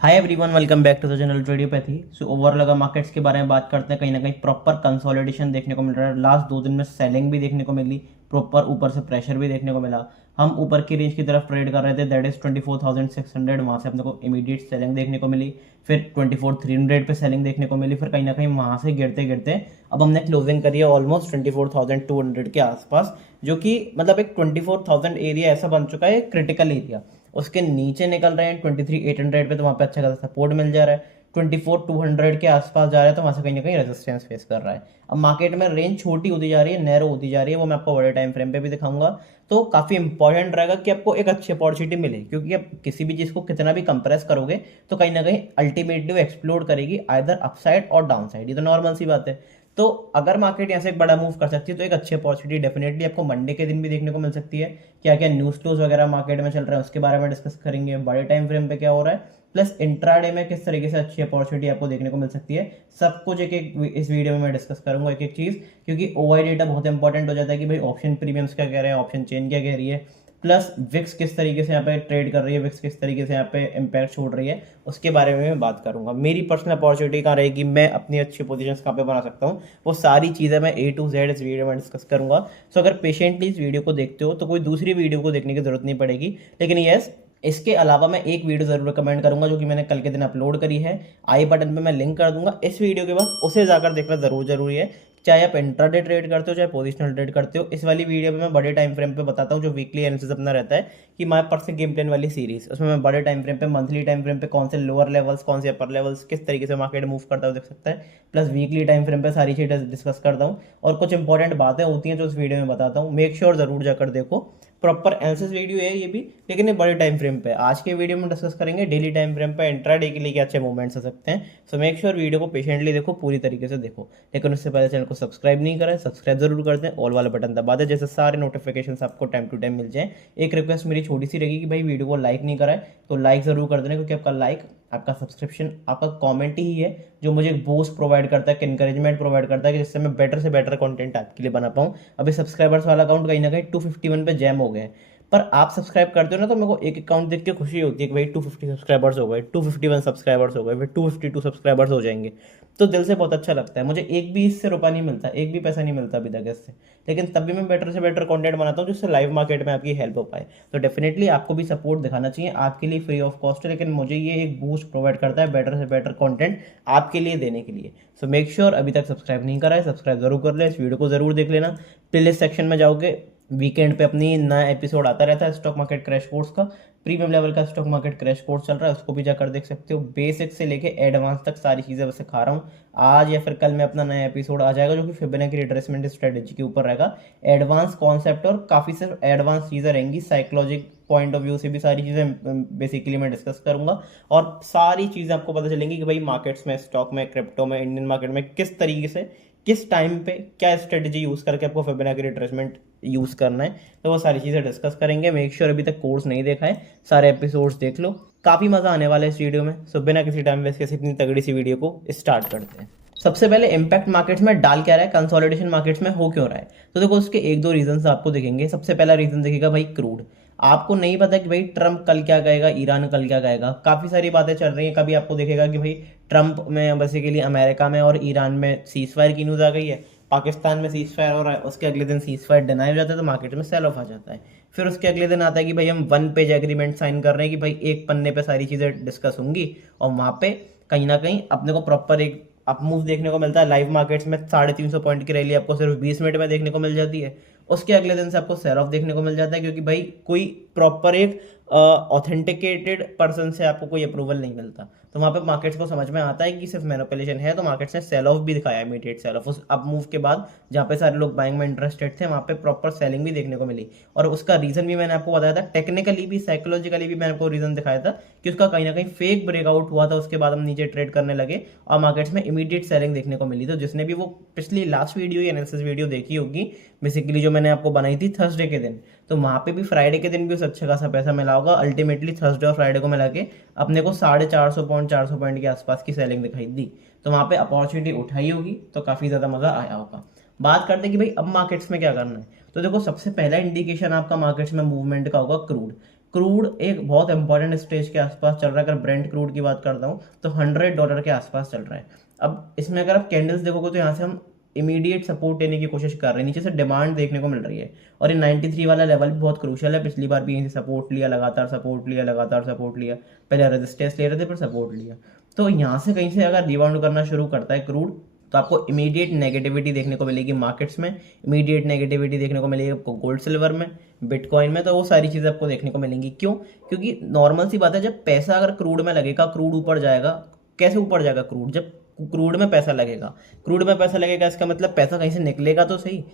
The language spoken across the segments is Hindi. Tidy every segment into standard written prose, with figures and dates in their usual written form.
Hi everyone, welcome back to the channel Tradiopathy. So overall अगर मार्केट्स के बारे में बात करते हैं, कहीं ना कहीं प्रॉपर कंसोलिडेशन देखने को मिल रहा है। लास्ट 2 दिन में सेलिंग भी देखने को मिली, प्रॉपर ऊपर से प्रेशर भी देखने को मिला। हम ऊपर की रेंज की तरफ ट्रेड कर रहे थे, दैट इज 24,600। वहाँ से अपने को इमीडिएट सेलिंग देखने को मिली, फिर 24,300 पे सेलिंग देखने को मिली, फिर कहीं ना कहीं वहाँ से गिरते गिरते अब हमने क्लोजिंग करी है ऑलमोस्ट 24,200 के आसपास, जो कि मतलब एक 24,000 एरिया ऐसा बन चुका है, क्रिटिकल एरिया। उसके नीचे निकल रहे हैं 23,800 पे, तो वहाँ पे अच्छा खासा सपोर्ट मिल जा रहा है। 24,200 के आसपास जा रहा है, तो वहाँ से कहीं ना कहीं रेजिस्टेंस फेस कर रहा है। अब मार्केट में रेंज छोटी होती जा रही है, नैरो होती जा रही है, वो मैं आपको बड़े टाइम फ्रेम पे भी दिखाऊंगा। तो काफ़ी इंपॉर्टेंट रहेगा कि आपको एक अच्छी अपॉर्चुनिटी मिले, क्योंकि आप किसी भी चीज़ को कितना भी कंप्रेस करोगे तो कहीं ना कहीं अल्टीमेटली वो एक्सप्लोड करेगी, आइदर अपसाइड और डाउन साइड। ये तो नॉर्मल सी बात है। तो अगर मार्केट यहाँ से एक बड़ा मूव कर सकती है, तो एक अच्छी अपॉर्चुनिटी डेफिनेटली आपको मंडे के दिन भी देखने को मिल सकती है। क्या क्या न्यूज़ क्लोज वगैरह मार्केट में चल रहा है उसके बारे में डिस्कस करेंगे, बड़े टाइम फ्रेम पे क्या हो रहा है, प्लस इंट्राडे में किस तरीके से अच्छी अपॉर्चुनिटी आपको देखने को मिल सकती है। सब कुछ एक एक इस वीडियो में मैं डिस्कस करूंगा, एक एक चीज़, क्योंकि ओआई डेटा बहुत इंपॉर्टेंट हो जाता है कि भाई ऑप्शन प्रीमियम्स क्या कह रहे हैं, ऑप्शन चेन क्या कह रही है, प्लस विक्स किस तरीके से यहाँ पे ट्रेड कर रही है, विक्स किस तरीके से यहाँ पे इम्पैक्ट छोड़ रही है, उसके बारे में मैं बात करूंगा। मेरी पर्सनल अपॉर्चुनिटी कहाँ रहेगी, मैं अपनी अच्छी पोजीशन कहाँ पे बना सकता हूँ, वो सारी चीज़ें मैं A to Z इस वीडियो में डिस्कस करूंगा। सो अगर पेशेंटली इस वीडियो को देखते हो तो कोई दूसरी वीडियो को देखने की जरूरत नहीं पड़ेगी। लेकिन यस, इसके अलावा मैं एक वीडियो जरूर रिकमेंड करूंगा, जो कि मैंने कल के दिन अपलोड करी है। आई बटन पे मैं लिंक कर दूंगा, इस वीडियो के बाद उसे जाकर देखना जरूर जरूरी है। चाहे आप इंट्राडे ट्रेड करते हो, चाहे पोजिशनल ट्रेड करते हो। इस वाली वीडियो में मैं बड़े टाइम फ्रेम पे बताता हूँ, जो वीकली एनालिसिस अपना रहता है कि माय पर्सन गेम प्लान वाली सीरीज, उसमें मैं बड़े टाइम फ्रेम पे, मंथली टाइम फ्रेम पे कौन से लोअर लेवल्स, कौन से अपर लेवल्स, किस तरीके से मार्केट मूव करता है देख सकता है। प्लस वीकली टाइम फ्रेम पे सारी चीज़ें डिस्कस करता हूँ, और कुछ इंपॉर्टेंट बातें होती हैं जो इस वीडियो में बताता हूँ। मेक श्योर जरूर जाकर देखो, प्रॉपर एनालिसिस वीडियो है ये भी, लेकिन ये बड़े टाइम फ्रेम पे। आज के वीडियो में डिस्कस करेंगे डेली टाइम फ्रेम पे इंट्राडे के लिए क्या अच्छे मूवमेंट्स हो सकते हैं। सो मेक श्योर वीडियो को पेशेंटली देखो, पूरी तरीके से देखो। लेकिन उससे पहले चैनल को सब्सक्राइब नहीं करें, सब्सक्राइब जरूर कर दें, ऑल वाला बटन दबा दें, जैसे सारे नोटिफिकेशन आपको टाइम टू टाइम मिल जाए। एक रिक्वेस्ट मेरी छोटी सी रहेगी कि भाई वीडियो को लाइक नहीं कराए तो लाइक जरूर कर देना, क्योंकि आपका लाइक, आपका सब्सक्रिप्शन, आपका कमेंट ही है जो मुझे एक बूस्ट प्रोवाइड करता है, इंकरेजमेंट प्रोवाइड करता है, कि जिससे मैं बेटर से बेटर कंटेंट आपके लिए बना पाऊँ। अभी सब्सक्राइबर्स वाला अकाउंट कहीं ना कहीं 251 पे जैम हो गया है, पर आप सब्सक्राइब करते हो ना, तो मेरे को एक अकाउंट देख के खुशी होती है कि भाई 250 सब्सक्राइबर्स हो गए, 251 सब्सक्राइबर्स हो गए, फिर 252 सब्सक्राइबर्स हो जाएंगे। तो दिल से बहुत अच्छा लगता है मुझे। एक भी इससे रुपया नहीं मिलता, एक भी पैसा नहीं मिलता अभी तक इससे, लेकिन तब भी मैं बेटर से बेटर कंटेंट बनाता हूँ जिससे लाइव मार्केट में आपकी हेल्प हो पाए। तो डेफिनेटली आपको भी सपोर्ट दिखाना चाहिए, आपके लिए फ्री ऑफ कॉस्ट है, लेकिन मुझे ये एक बूस्ट प्रोवाइड करता है बेटर से बेटर कंटेंट आपके लिए देने के लिए। सो मेक श्योर अभी तक सब्सक्राइब नहीं करा है, सब्सक्राइब जरूर कर ले, इस वीडियो को जरूर देख लेना। प्लेलिस्ट सेक्शन में जाओगे, वीकेंड पे अपनी नया एपिसोड आता रहता है स्टॉक मार्केट क्रैश कोर्स का, प्रीमियम लेवल का स्टॉक मार्केट क्रैश कोर्स चल रहा है, उसको भी जाकर देख सकते हो। बेसिक से लेके एडवांस तक सारी चीज़ें वैसे सिखा रहा हूँ। आज या फिर कल में अपना नया एपिसोड आ जाएगा, जो कि फिबोनाची रिट्रेसमेंट स्ट्रेटेजी के ऊपर रहेगा। एडवांस कॉन्सेप्ट और काफ़ी सिर्फ एडवांस चीज़ें रहेंगी, साइकोलॉजिक पॉइंट ऑफ व्यू से भी सारी चीज़ें बेसिकली मैं डिस्कस करूंगा, और सारी चीज़ें आपको पता चलेंगी कि भाई मार्केट्स में, स्टॉक में, क्रिप्टो में, इंडियन मार्केट में किस तरीके से, किस टाइम पे क्या स्ट्रेटेजी यूज़ करके आपको फिबोनाची रिट्रेसमेंट यूज़ करना है। तो वो सारी चीज़ें डिस्कस करेंगे। मेक श्योर अभी तक कोर्स नहीं देखा है, सारे एपिसोड्स देख लो, काफ़ी मज़ा आने वाला है इस वीडियो में। सो बिना किसी टाइम वेस्ट के इतनी तगड़ी सी वीडियो को स्टार्ट करते हैं। सबसे पहले इम्पैक्ट मार्केट्स में डाल क्या रहा है, कंसोलिडेशन मार्केट्स में हो क्यों रहा है। तो देखो उसके एक दो रीजन आपको दिखेंगे। सबसे पहला रीजन दिखेगा भाई क्रूड। आपको नहीं पता कि भाई ट्रम्प कल क्या कहेगा, ईरान कल क्या कहेगा, काफ़ी सारी बातें चल रही हैं। कभी आपको दिखेगा कि भाई ट्रम्प में बेसिकली अमेरिका में और ईरान में सीज फायर की न्यूज़ आ गई है, पाकिस्तान में सीज फायर हो रहा है, उसके अगले दिन सीज फायर डिनाई हो जाता है, तो मार्केट में सेल ऑफ आ जाता है। फिर उसके अगले दिन आता है कि भाई हम 1 पेज एग्रीमेंट साइन कर रहे हैं, कि भाई एक पन्ने पे सारी चीज़ें डिस्कस होंगी, और वहाँ पे कहीं ना कहीं अपने को प्रॉपर एक अप मूव देखने को मिलता है। लाइव मार्केट्स में 350 पॉइंट की रैली आपको सिर्फ 20 मिनट में देखने को मिल जाती है। उसके अगले दिन से आपको सेल ऑफ देखने को मिल जाता है, क्योंकि भाई कोई प्रॉपर एक ऑथेंटिकेटेड पर्सन से आपको कोई अप्रूवल नहीं मिलता। तो वहाँ पे मार्केट्स को समझ में आता है कि सिर्फ मैनिपुलेशन है, तो मार्केट्स ने सेल ऑफ भी दिखाया, इमीडिएट सेल ऑफ। उस अप मूव के बाद जहाँ पे सारे लोग बाइंग में इंटरेस्टेड थे, वहाँ पे प्रॉपर सेलिंग भी देखने को मिली। और उसका रीजन भी मैंने आपको बताया था, टेक्निकली भी साइकोलॉजिकली भी मैंने आपको रीजन दिखाया था कि उसका कहीं ना कहीं फेक ब्रेकआउट हुआ था। उसके बाद हम नीचे ट्रेड करने लगे और मार्केट्स में इमीडिएट सेलिंग देखने को मिली। तो जिसने भी वो पिछली लास्ट वीडियो या एनालिसिस वीडियो देखी होगी, बेसिकली जो मैंने आपको बनाई थी थर्सडे के दिन, तो वहाँ पे भी फ्राइडे के दिन भी उसे अच्छा खासा पैसा मिला होगा। अल्टीमेटली थर्सडे और फ्राइडे को मिला के अपने को 450 पॉइंट, 400 पॉइंट के आसपास की सेलिंग दिखाई दी। तो वहाँ पे अपॉर्चुनिटी उठाई होगी, तो काफ़ी ज़्यादा मज़ा आया होगा। बात करते हैं कि भाई अब मार्केट्स में क्या करना है। तो देखो सबसे पहला इंडिकेशन आपका मार्केट्स में मूवमेंट का होगा क्रूड। क्रूड एक बहुत इंपॉर्टेंट स्टेज के आसपास चल रहा है। अगर ब्रेंट क्रूड की बात करता हूँ तो $100 के आसपास चल रहा है। अब इसमें अगर आप कैंडल्स देखोगे तो यहाँ से हम इमीडिएट सपोर्ट लेने की कोशिश कर रहे हैं, नीचे से डिमांड देखने को मिल रही है। और ये 93 वाला लेवल भी बहुत क्रूशियल है। पिछली बार भी यहीं से सपोर्ट लिया, लगातार सपोर्ट लिया, लगातार सपोर्ट लिया, पहले रेजिस्टेंस ले रहे थे फिर सपोर्ट लिया। तो यहाँ से कहीं से अगर रिबाउंड करना शुरू करता है क्रूड तो आपको इमीडिएट नेगेटिविटी देखने को मिलेगी मार्केट्स में, इमीडिएट नेगेटिविटी देखने को मिलेगी आपको गोल्ड सिल्वर में, बिटकॉइन में। तो वो सारी चीज़ें आपको देखने को मिलेंगी। क्यों? क्योंकि नॉर्मल सी बात है, जब पैसा अगर क्रूड में लगेगा, क्रूड ऊपर जाएगा। कैसे ऊपर जाएगा क्रूड? जब क्रूड में पैसा लगेगा, क्रूड में पैसा लगेगा इसका मतलब पैसा कहीं से निकलेगा तो सही।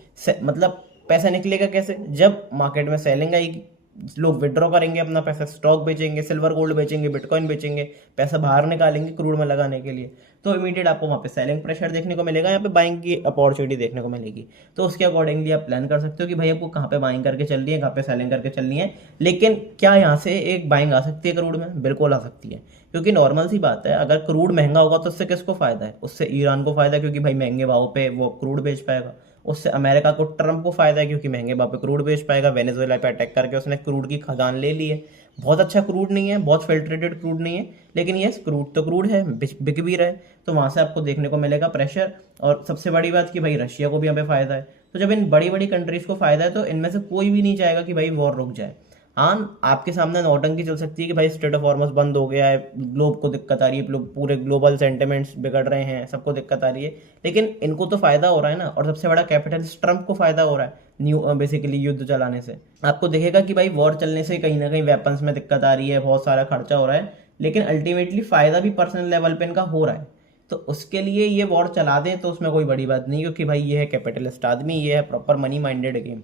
मतलब पैसा निकलेगा कैसे? जब मार्केट में सेलिंग आएगी, लोग विड्रॉ करेंगे अपना पैसा, स्टॉक बेचेंगे, सिल्वर गोल्ड बेचेंगे, बिटकॉइन बेचेंगे, पैसा बाहर निकालेंगे क्रूड में लगाने के लिए। तो इमीडिएट आपको वहाँ पे सेलिंग प्रेशर देखने को मिलेगा, यहाँ पे बाइंग की अपॉर्चुनिटी देखने को मिलेगी। तो उसके अकॉर्डिंगली आप प्लान कर सकते हो कि भाई आपको कहाँ पे बाइंग करके चल रही है, कहाँ पे सेलिंग करके चल रही है। लेकिन क्या यहाँ से एक बाइंग आ सकती है क्रूड में? बिल्कुल आ सकती है। क्योंकि नॉर्मल सी बात है, अगर क्रूड महंगा होगा तो उससे किसको फायदा है? उससे ईरान को फायदा है, क्योंकि भाई महंगे भाव पे वो क्रूड बेच पाएगा। उससे अमेरिका को, ट्रंप को फायदा है, क्योंकि महंगे भाव पे क्रूड बेच पाएगा। वेनेजुएला पे अटैक करके उसने क्रूड की खदान ले ली है। बहुत अच्छा क्रूड नहीं है, बहुत फिल्ट्रेटेड क्रूड नहीं है, लेकिन ये क्रूड तो क्रूड है, बिक भी रहा है। तो वहां से आपको देखने को मिलेगा प्रेशर। और सबसे बड़ी बात कि भाई रशिया को भी यहाँ पे फायदा है। तो जब इन बड़ी बड़ी कंट्रीज को फायदा है तो इनमें से कोई भी नहीं चाहेगा कि भाई वॉर रुक जाए। हाँ, आपके सामने नौटंकी चल सकती है कि भाई स्टेट ऑफ हॉर्मस बंद हो गया है, ग्लोब को दिक्कत आ रही है, पूरे ग्लोबल सेंटिमेंट्स बिगड़ रहे हैं, सबको दिक्कत आ रही है। लेकिन इनको तो फायदा हो रहा है ना। और सबसे बड़ा कैपिटलिस्ट ट्रम्प को फायदा हो रहा है न्यू बेसिकली युद्ध चलाने से। आपको दिखेगा कि भाई वॉर चलने से कहीं ना कहीं वेपन्स में दिक्कत आ रही है, बहुत सारा खर्चा हो रहा है, लेकिन अल्टीमेटली फायदा भी पर्सनल लेवल पे इनका हो रहा है। तो उसके लिए ये वॉर चला दें तो उसमें कोई बड़ी बात नहीं, क्योंकि भाई ये है कैपिटलिस्ट आदमी, ये है प्रॉपर मनी माइंडेड गेम।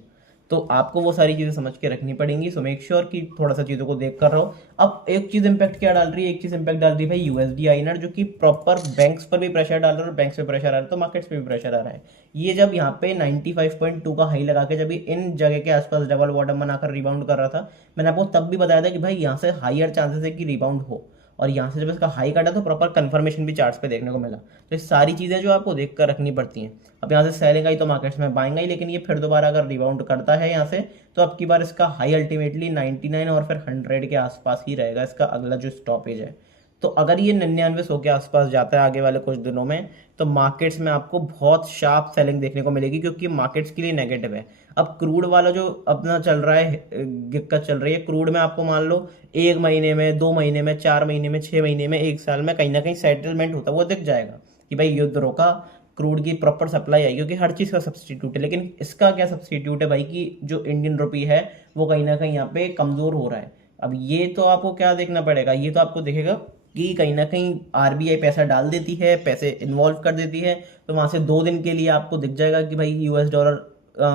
तो आपको वो सारी चीज़ें समझ के रखनी पड़ेंगी। सो मेक श्योर कि थोड़ा सा चीज़ों को देख कर रहो। अब एक चीज़ इंपैक्ट क्या डाल रही है? एक चीज़ इंपैक्ट डाल रही है भाई यूएसडी आईएनआर, जो कि प्रॉपर बैंक्स पर भी प्रेशर डाल रहा है, और बैंक्स पे प्रेशर आ रहा है तो मार्केट्स पे भी प्रेशर आ रहा है। ये जब यहाँ पे 95.2 का हाई लगा के जब इन जगह के आसपास डबल बॉटम बनाकर रिबाउंड कर रहा था, मैंने आपको तब भी बताया था कि भाई यहाँ से हाईयर चांसेस है कि रिबाउंड हो। और यहाँ से जब इसका हाई कटा तो प्रॉपर कंफर्मेशन भी चार्ट्स पे देखने को मिला। तो ये सारी चीज़ें जो आपको देख कर रखनी पड़ती हैं। अब यहाँ से सेलिंग आई तो मार्केट्स में बाइंग आई, लेकिन ये फिर दोबारा अगर रिबाउंड करता है यहाँ से तो अब की बार इसका हाई अल्टीमेटली 99 और फिर 100 के आसपास ही रहेगा, इसका अगला जो स्टॉपेज है। तो अगर ये 99-100 के आसपास जाता है आगे वाले कुछ दिनों में, तो मार्केट्स में आपको बहुत शार्प सेलिंग देखने को मिलेगी, क्योंकि मार्केट्स के लिए नेगेटिव है। अब क्रूड वाला जो अपना चल रहा है, दिक्कत चल रही है क्रूड में, आपको मान लो 1 महीने में, 2 महीने में, 4 महीने में, 6 महीने में, 1 साल में कहीं ना कहीं सेटलमेंट होता है वो दिख जाएगा कि भाई युद्ध रोका, क्रूड की प्रॉपर सप्लाई आई, क्योंकि हर चीज़ का सब्सटीट्यूट है। लेकिन इसका क्या सब्सटीट्यूट है भाई? कि जो इंडियन रुपी है वो कहीं ना कहीं यहाँ पे कमज़ोर हो रहा है। अब ये तो आपको क्या देखना पड़ेगा? ये तो आपको दिखेगा कि कहीं ना कहीं आरबीआई पैसा डाल देती है, पैसे इन्वॉल्व कर देती है, तो वहाँ से 2 दिन के लिए आपको दिख जाएगा कि भाई यूएस डॉलर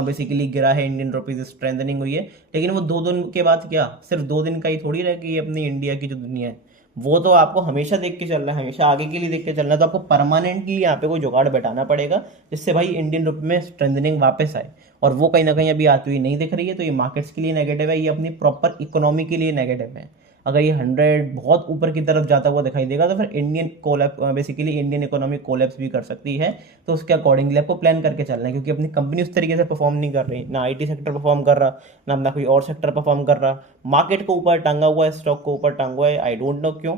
बेसिकली गिरा है, इंडियन रुपीज स्ट्रेंथनिंग हुई है। लेकिन वो 2 दिन के बाद क्या सिर्फ 2 दिन का ही थोड़ी रह गई अपनी इंडिया की जो दुनिया है, वो तो आपको हमेशा देख के चलना है, हमेशा आगे के लिए देख के चलना है। तो आपको परमानेंटली यहाँ पे कोई जुगाड़ बैठाना पड़ेगा जिससे भाई इंडियन रुपये में स्ट्रेंथनिंग वापस आए। और वो कहीं ना कहीं अभी आती हुई नहीं दिख रही है। तो ये मार्केट्स के लिए नेगेटिव है, ये अपनी प्रॉपर इकोनॉमी के लिए नेगेटिव है। अगर ये 100 बहुत ऊपर की तरफ जाता हुआ दिखाई देगा तो फिर Indian कोलैप basically Indian economy collapse भी कर सकती है। तो उसके अकॉर्डिंगली आपको प्लान करके चलना है, क्योंकि अपनी कंपनी उस तरीके से परफॉर्म नहीं कर रही, ना आईटी सेक्टर परफॉर्म कर रहा, ना अपना कोई और सेक्टर परफॉर्म कर रहा। मार्केट को ऊपर टांगा हुआ है, स्टॉक को ऊपर टांगा हुआ है, आई डोंट नो क्यों।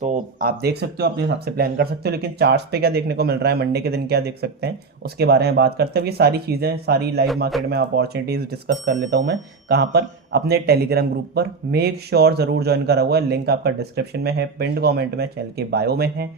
तो आप देख सकते हो, अपने हिसाब से प्लान कर सकते हो। लेकिन चार्ट्स पे क्या देखने को मिल रहा है, मंडे के दिन क्या देख सकते हैं, उसके बारे में बात करते हैं। ये सारी चीज़ें, सारी लाइव मार्केट में अपॉर्चुनिटीज़ डिस्कस कर लेता हूँ मैं। कहाँ पर? अपने टेलीग्राम ग्रुप पर। मेक श्योर ज़रूर ज्वाइन करा हुआ है, लिंक आपका डिस्क्रिप्शन में है, पिंड कॉमेंट में, चैनल के बायो में है।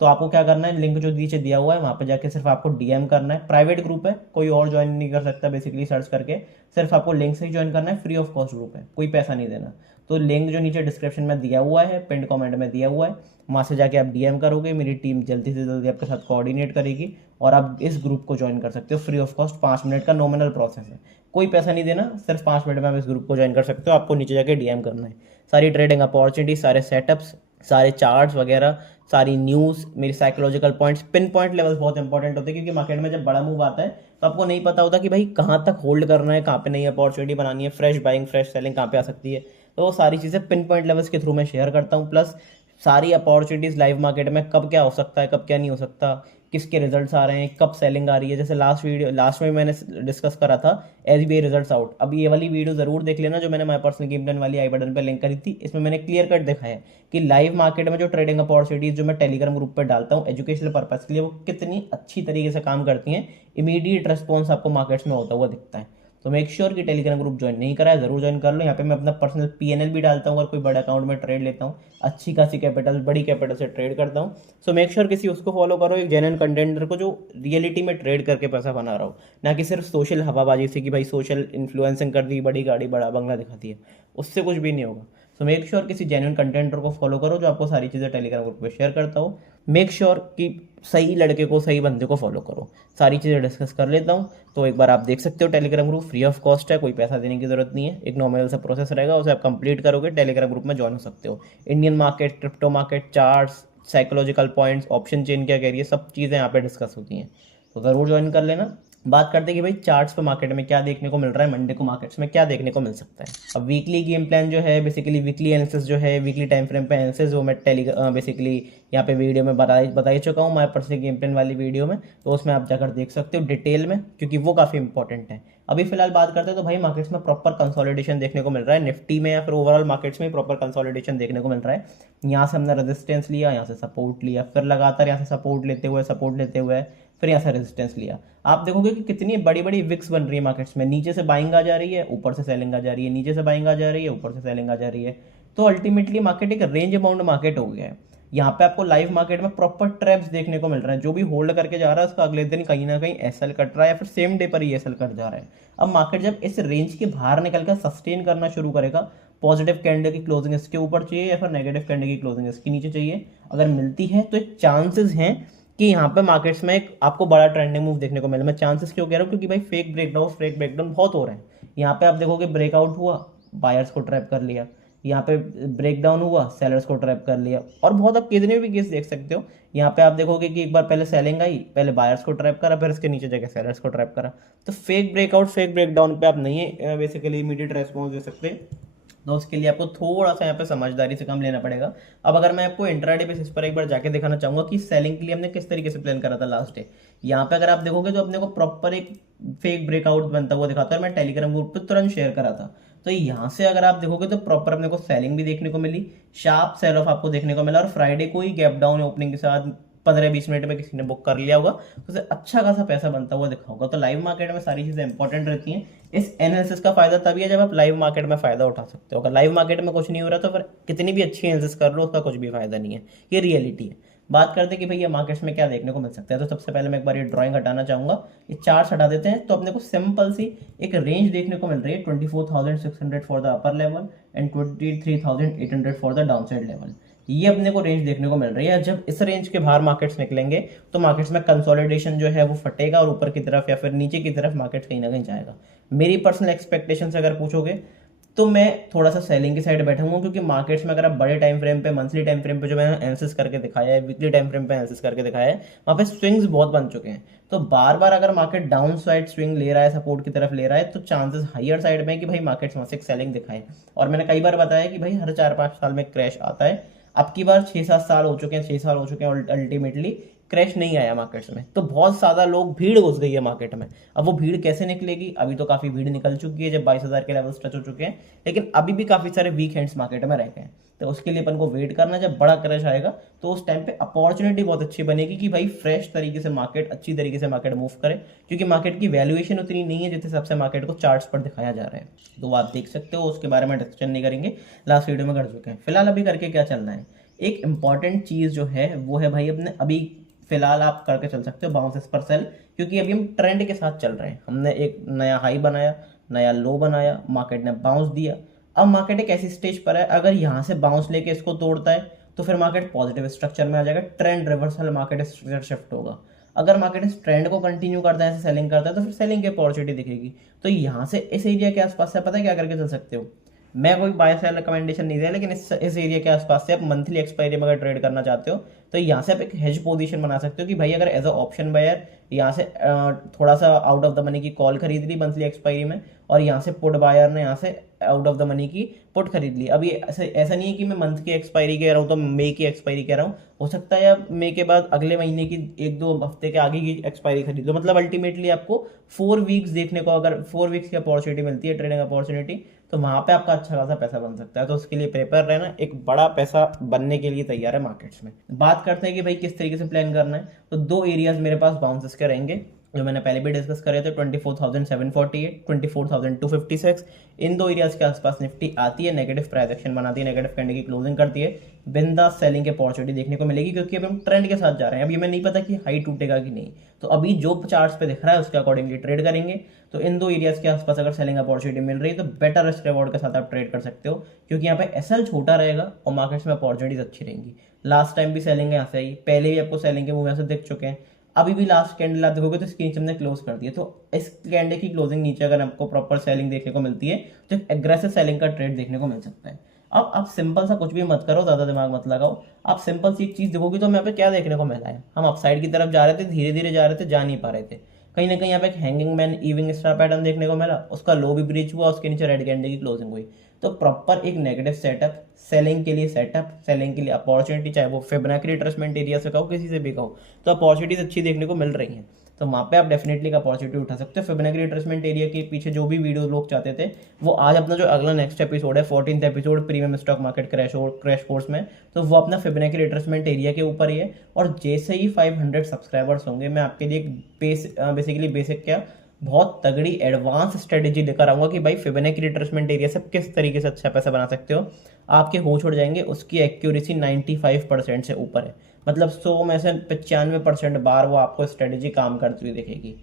तो आपको क्या करना है, लिंक जो नीचे दिया हुआ है वहाँ पे जाके सिर्फ आपको डीएम करना है। प्राइवेट ग्रुप है, कोई और ज्वाइन नहीं कर सकता बेसिकली सर्च करके, सिर्फ आपको लिंक से ही ज्वाइन करना है। फ्री ऑफ कॉस्ट ग्रुप है, कोई पैसा नहीं देना। तो लिंक जो नीचे डिस्क्रिप्शन में दिया हुआ है, पिंड कमेंट में दिया हुआ है, वहाँ से जाके आप डीएम करोगे, मेरी टीम जल्दी से जल्दी आपके साथ कोऑर्डिनेट करेगी और आप इस ग्रुप को ज्वाइन कर सकते हो फ्री ऑफ कॉस्ट। 5 मिनट का नॉमिनल प्रोसेस है, कोई पैसा नहीं देना, सिर्फ 5 मिनट में आप इस ग्रुप को ज्वाइन कर सकते हो। आपको नीचे जाके डीएम करना है। सारी ट्रेडिंग अपॉर्चुनिटी, सारे सेटअप्स, सारे चार्ट्स वगैरह, सारी न्यूज़, मेरी psychological points, pin point levels बहुत इंपॉर्टेंट होते हैं, क्योंकि मार्केट में जब बड़ा मूव आता है तो आपको नहीं पता होता कि भाई कहाँ तक होल्ड करना है, कहाँ पे नई अपॉर्चुनिटी बनानी है, फ्रेश बाइंग, फ्रेश सेलिंग कहाँ पे आ सकती है। तो वो सारी चीज़ें पिन पॉइंट लेवल्स के थ्रू मैं शेयर करता हूँ। प्लस सारी अपॉर्चुनिटीज़ लाइव मार्केट में कब क्या हो सकता है, कब क्या नहीं हो सकता, किसके रिजल्ट्स आ रहे हैं, कब सेलिंग आ रही है। जैसे लास्ट में मैंने डिस्कस करा था SBI रिजल्ट्स आउट। अब ये वाली वीडियो जरूर देख लेना जो मैंने माई पर्सनल गेम प्लान वाली आई बटन पर लिंक करी थी। इसमें मैंने क्लियर कट दिखाया है कि लाइव मार्केट में जो ट्रेडिंग अपॉर्चुनिटीज जो मैं टेलीग्राम ग्रुप पर डालता हूँ एजुकेशनल पर्पज के लिए, वो कितनी अच्छी तरीके से काम करती हैं। इमीडिएट रिस्पॉन्स आपको मार्केट्स में होता हुआ दिखता है। तो मेक श्योर कि टेलीग्राम ग्रुप ज्वाइन नहीं करा है, जरूर ज्वाइन कर लो। यहाँ पे मैं अपना पर्सनल PNL भी डालता हूँ, अगर कोई बड़ा अकाउंट में ट्रेड लेता हूँ, अच्छी खासी कैपिटल, बड़ी कैपिटल से ट्रेड करता हूँ। सो मेक श्योर किसी उसको फॉलो करो, एक जेन्युइन कंटेंटर को जो रियलिटी में ट्रेड करके पैसा बना रहा हो, ना कि सिर्फ सोशल हवाबाजी से कि भाई सोशल इन्फ्लुएंसिंग कर दी, बड़ी गाड़ी बड़ा बंगला दिखाती है, उससे कुछ भी नहीं होगा। सो मेक श्योर किसी जेन्युइन कंटेंटर को फॉलो करो जो आपको सारी चीज़ें टेलीग्राम ग्रुप पे शेयर करता हो। मेक श्योर कि सही लड़के को, सही बंदे को फॉलो करो। सारी चीज़ें डिस्कस कर लेता हूँ, तो एक बार आप देख सकते हो। Telegram group free of cost है, कोई पैसा देने की जरूरत नहीं है, एक नॉर्मल सा प्रोसेस रहेगा, उसे आप कंप्लीट करोगे टेलीग्राम ग्रुप में ज्वाइन हो सकते हो। Indian market, crypto market, charts, psychological points, option chain क्या कह रही है, सब चीज़ें यहाँ पे डिस्कस होती हैं, तो ज़रूर ज्वाइन कर लेना। बात करते हैं कि भाई चार्ट्स पे मार्केट में क्या देखने को मिल रहा है, मंडे को मार्केट्स में क्या देखने को मिल सकता है। अब वीकली गेम प्लान जो है, बेसिकली वीकली एनालिसिस जो है, वीकली टाइम फ्रेम पे एनालिसिस, वो मैं बेसिकली यहाँ पे वीडियो में बता ही चुका हूँ, मैं पर्सनल गेम प्लान वाली वीडियो में, तो उसमें आप जाकर देख सकते हो डिटेल में, क्योंकि वो काफ़ी इंपॉर्टेंट है। अभी फिलहाल बात करते हैं तो भाई मार्केट्स में प्रॉपर कंसोलिडेशन देखने को मिल रहा है, निफ्टी में या फिर ओवरऑल मार्केट्स में प्रॉपर कंसोलिडेशन देखने को मिल रहा है। यहाँ से हमने रेजिस्टेंस लिया, यहाँ से सपोर्ट लिया, फिर लगातार यहाँ से सपोर्ट लेते हुए फिर यहाँ से रेजिस्टेंस लिया। आप देखोगे कि कितनी बड़ी बड़ी विक्स बन रही है मार्केट्स में, नीचे से बाइंग आ जा रही है, ऊपर से सेलिंग आ जा रही है, नीचे से बाइंग आ जा रही है, ऊपर से सेलिंग आ जा रही है। तो अल्टीमेटली मार्केट एक रेंज बाउंड मार्केट हो गया है। यहाँ पे आपको लाइव मार्केट में प्रॉपर ट्रैप्स देखने को मिल रहे हैं, जो भी होल्ड करके जा रहा है उसका अगले दिन कहीं ना कहीं एसएल कट रहा है या फिर सेम डे पर ही एसएल कट जा रहा है। अब मार्केट जब इस रेंज के बाहर निकल कर सस्टेन करना शुरू करेगा, पॉजिटिव कैंडल की क्लोजिंग इसके ऊपर चाहिए या फिर नेगेटिव कैंडल की क्लोजिंग इसके नीचे चाहिए, अगर मिलती है तो एक चांसेस हैं कि यहाँ पे मार्केट्स में एक आपको बड़ा ट्रेंडिंग मूव देखने को मिले। मैं चांसेस क्यों कह रहा हूँ, क्योंकि भाई फेक ब्रेकडाउन बहुत हो रहे हैं। यहाँ पे आप देखोगे ब्रेकआउट हुआ, बायर्स को ट्रैप कर लिया, यहाँ पे ब्रेकडाउन हुआ, सेलर्स को ट्रैप कर लिया, और बहुत आप कितने भी केस देख सकते हो। यहाँ पे आप देखोगे कि एक बार पहले सेलिंग आई, पहले बायर्स को ट्रैप करा, फिर इसके नीचे जाके सेलर्स को ट्रैप करा। तो फेक ब्रेकआउट, फेक ब्रेकडाउन पे आप नहीं बेसिकली इमीडिएट रेस्पॉन्स दे सकते, तो उसके लिए आपको थोड़ा सा यहाँ पे समझदारी से काम लेना पड़ेगा। अब अगर मैं आपको इंट्राडे बेसिस पर एक बार जाके दिखाना चाहूंगा कि सेलिंग के लिए हमने किस तरीके से प्लान करा था लास्ट डे। यहाँ पे अगर आप देखोगे तो अपने को प्रॉपर एक फेक ब्रेकआउट बनता हुआ दिखाता है, मैं टेलीग्राम ग्रुप पे तुरंत शेयर करा था। तो यहाँ से अगर आप देखोगे तो प्रॉपर अपने को सेलिंग भी देखने को मिली, शार्प सेल ऑफ आपको देखने को मिला, और फ्राइडे को ही गैप डाउन ओपनिंग के साथ 15-20 मिनट में किसी ने बुक कर लिया होगा, तो उसे अच्छा खासा पैसा बनता हुआ दिखा होगा। तो लाइव मार्केट में सारी चीजें इंपॉर्टेंट रहती हैं। इस एनालिसिस का फायदा तभी है जब आप लाइव मार्केट में फायदा उठा सकते हो। अगर लाइव मार्केट में कुछ नहीं हो रहा तो फिर कितनी भी अच्छी एनालिसिस कर लो, उसका कुछ भी फायदा नहीं है, ये रियलिटी है। बात करते हैं कि भैया मार्केट्स में क्या देखने को मिल सकता है, तो सबसे पहले मैं एक बार ये ड्राइंग हटाना चाहूंगा, ये चार्ट हटा देते हैं। तो अपने को सिंपल सी एक रेंज देखने को मिल रही है, 24,600 for the upper level and 23,800 for the down side level. ये अपने को रेंज देखने को मिल रही है। जब इस रेंज के बाहर मार्केट्स निकलेंगे तो मार्केट्स में कंसोलिडेशन जो है वो फटेगा, और ऊपर की तरफ या फिर नीचे की तरफ मार्केट कहीं ना कहीं जाएगा। मेरी पर्सनल एक्सपेक्टेशन से अगर पूछोगे तो मैं थोड़ा सा सेलिंग की साइड बैठा हूँ, क्योंकि मार्केट्स में अगर आप बड़े टाइम फ्रेम पे, मंथली टाइम फ्रेम पे जो मैंने एनालिसिस करके दिखाया है, वीकली टाइम फ्रेम पे एनालिसिस करके दिखाया है, वहाँ पे स्विंग्स बहुत बन चुके हैं। तो बार बार अगर मार्केट डाउन साइड स्विंग ले रहा है, सपोर्ट की तरफ ले रहा है, तो चांसेस हाइयर साइड में है कि भाई मार्केट्स वहाँ से सेलिंग दिखाए। और मैंने कई बार बताया कि भाई हर 4-5 साल में क्रैश आता है। अब की बार 6-7 साल हो चुके हैं, 6 साल हो चुके हैं, अल्टीमेटली क्रैश नहीं आया मार्केट्स में। तो बहुत ज्यादा लोग, भीड़ घुस गई है मार्केट में। अब वो भीड़ कैसे निकलेगी, अभी तो काफी भीड़ निकल चुकी है जब 22,000 के लेवल्स टच हो चुके हैं, लेकिन अभी भी काफी सारे वीक हैंड्स मार्केट में रह गए हैं। तो उसके लिए अपन को वेट करना, जब बड़ा क्रैश आएगा तो उस टाइम पे अपॉर्चुनिटी बहुत अच्छी बनेगी कि भाई फ्रेश तरीके से मार्केट, अच्छी तरीके से मार्केट मूव करे, क्योंकि मार्केट की वैल्यूएशन उतनी नहीं है जिस हिसाब से मार्केट को चार्ट्स पर दिखाया जा रहा है। तो आप देख सकते हो, उसके बारे में डिस्कशन नहीं करेंगे, लास्ट वीडियो में कर चुके हैं। फिलहाल अभी करके क्या चलना है, एक इंपॉर्टेंट चीज जो है वो है भाई अपने अभी फिलहाल आप करके चल सकते हो बाउंसेस पर सेल, क्योंकि अभी हम ट्रेंड के साथ चल रहे हैं। हमने एक नया हाई बनाया, नया लो बनाया, मार्केट ने बाउंस दिया। अब मार्केट एक ऐसी स्टेज पर है, अगर यहाँ से बाउंस लेके इसको तोड़ता है तो फिर मार्केट पॉजिटिव स्ट्रक्चर में आ जाएगा, trend reversal market structure shift होगा। अगर मार्केट इस ट्रेंड को कंटिन्यू करता है, ऐसे सेलिंग करता है, तो फिर सेलिंग की अपॉर्चुनिटी दिखेगी। तो यहाँ से इस एरिया के आसपास से पता है क्या करके चल सकते हो, मैं कोई बाय सेल रिकमेंडेशन नहीं दिया, लेकिन इस एरिया के आसपास से आप मंथली एक्सपायरी में अगर ट्रेड करना चाहते हो तो यहाँ से आप एक हेज पोजीशन बना सकते हो कि भाई अगर एज अ ऑप्शन बायर यहाँ से थोड़ा सा आउट ऑफ द मनी की कॉल खरीद ली मंथली एक्सपायरी में, और यहाँ से पुट बायर ने यहाँ से आउट ऑफ द मनी की पुट खरीद ली। अब ये ऐसा नहीं है कि मैं मंथ की एक्सपायरी कह रहा हूँ तो मई की एक्सपायरी कह रहा हूँ, हो सकता है आप मई के बाद अगले महीने की 1-2 हफ्ते के आगे की एक्सपायरी खरीद लो। मतलब अल्टीमेटली आपको 4 वीक्स देखने को, अगर 4 वीक्स की अपॉर्चुनिटी मिलती है ट्रेडिंग अपॉर्चुनिटी, तो वहाँ पे आपका अच्छा खासा पैसा बन सकता है। तो उसके लिए प्रिपेयर रहना, एक बड़ा पैसा बनने के लिए तैयार है मार्केट्स में। बात करते हैं कि भाई किस तरीके से प्लान करना है, तो 2 एरियाज मेरे पास बाउंसेस के रहेंगे जो मैंने पहले भी डिस्कस करे थे, 24,748, 24,256। इन 2 एरियाज के आसपास निफ्टी आती है, नेगेटिव प्राइस एक्शन बनाती है, नेगेटिव कैंडल की क्लोजिंग करती है, बिंदास सेलिंग की अपॉर्चुनिटी देखने को मिलेगी, क्योंकि अभी हम ट्रेंड के साथ जा रहे हैं। अभी हमें नहीं पता कि हाई टूटेगा कि नहीं, तो अभी जो चार्ट्स पे दिख रहा है उसके अकॉर्डिंगली ट्रेड करेंगे। तो इन 2 एरियाज के आसपास अगर सेलिंग अपॉर्चुनिटी मिल रही है तो बेटर रिस्क रिवॉर्ड के साथ आप ट्रेड कर सकते हो, क्योंकि यहाँ पे एसएल छोटा रहेगा और मार्केट्स में अपॉर्चुनिटीज अच्छी रहेंगी। लास्ट टाइम भी सेलिंग यहाँ से आई, पहले भी आपको सेलिंग के मूव यहाँ से दिख चुके हैं। अभी भी लास्ट कैंडल आप देखोगे तो इसकी नीचे हमने क्लोज कर दिया, तो इस कैंडल की क्लोजिंग नीचे अगर आपको प्रॉपर सेलिंग देखने को मिलती है तो एक एग्रेसिव सेलिंग का ट्रेड देखने को मिल सकता है। अब आप सिंपल सा कुछ भी मत करो, ज्यादा दिमाग मत लगाओ, आप सिंपल सी एक चीज देखोगे तो यहाँ पे क्या देखने को मिला है, हम अपसाइड की तरफ जा रहे थे, धीरे धीरे जा रहे थे, जा नहीं पा रहे थे, कहीं ना कहीं यहाँ पे एक हैंगिंग मैन इविंग स्टार पैटर्न देखने को मिला, उसका लो भी ब्रीच हुआ, उसके नीचे रेड कैंडल की क्लोजिंग हुई। तो प्रॉपर एक नेगेटिव सेटअप, सेलिंग के लिए सेटअप, सेलिंग के लिए अपॉर्चुनिटी, चाहे वो फिबोनाची रिट्रेसमेंट एरिया से कहो, किसी से भी कहो, तो अपॉर्चुनिटीज अच्छी देखने को मिल रही हैं। तो वहाँ पे आप डेफिनेटली का अपॉर्चुनिटी उठा सकते हो। फिबोनाची रिट्रेसमेंट एरिया के पीछे जो भी वीडियो लोग चाहते थे, वो आज अपना जो अगला नेक्स्ट एपिसोड है 14th episode premium stock market crash course में, तो वो अपना फिबोनाची रिट्रेसमेंट एरिया के ऊपर ही है। और जैसे ही 500 सब्सक्राइबर्स होंगे, मैं आपके लिए बेसिकली बेसिक क्या बहुत तगड़ी एडवांस स्ट्रेटेजी लेकर आऊंगा कि भाई फिबोनाची रिट्रेसमेंट एरिया से किस तरीके से अच्छा पैसा बना सकते हो। आपके हो छोड़ जाएंगे, उसकी एक्यूरेसी 95% से ऊपर है, मतलब 100 में से 95% बार वो आपको स्ट्रेटेजी काम करती हुई दिखेगी।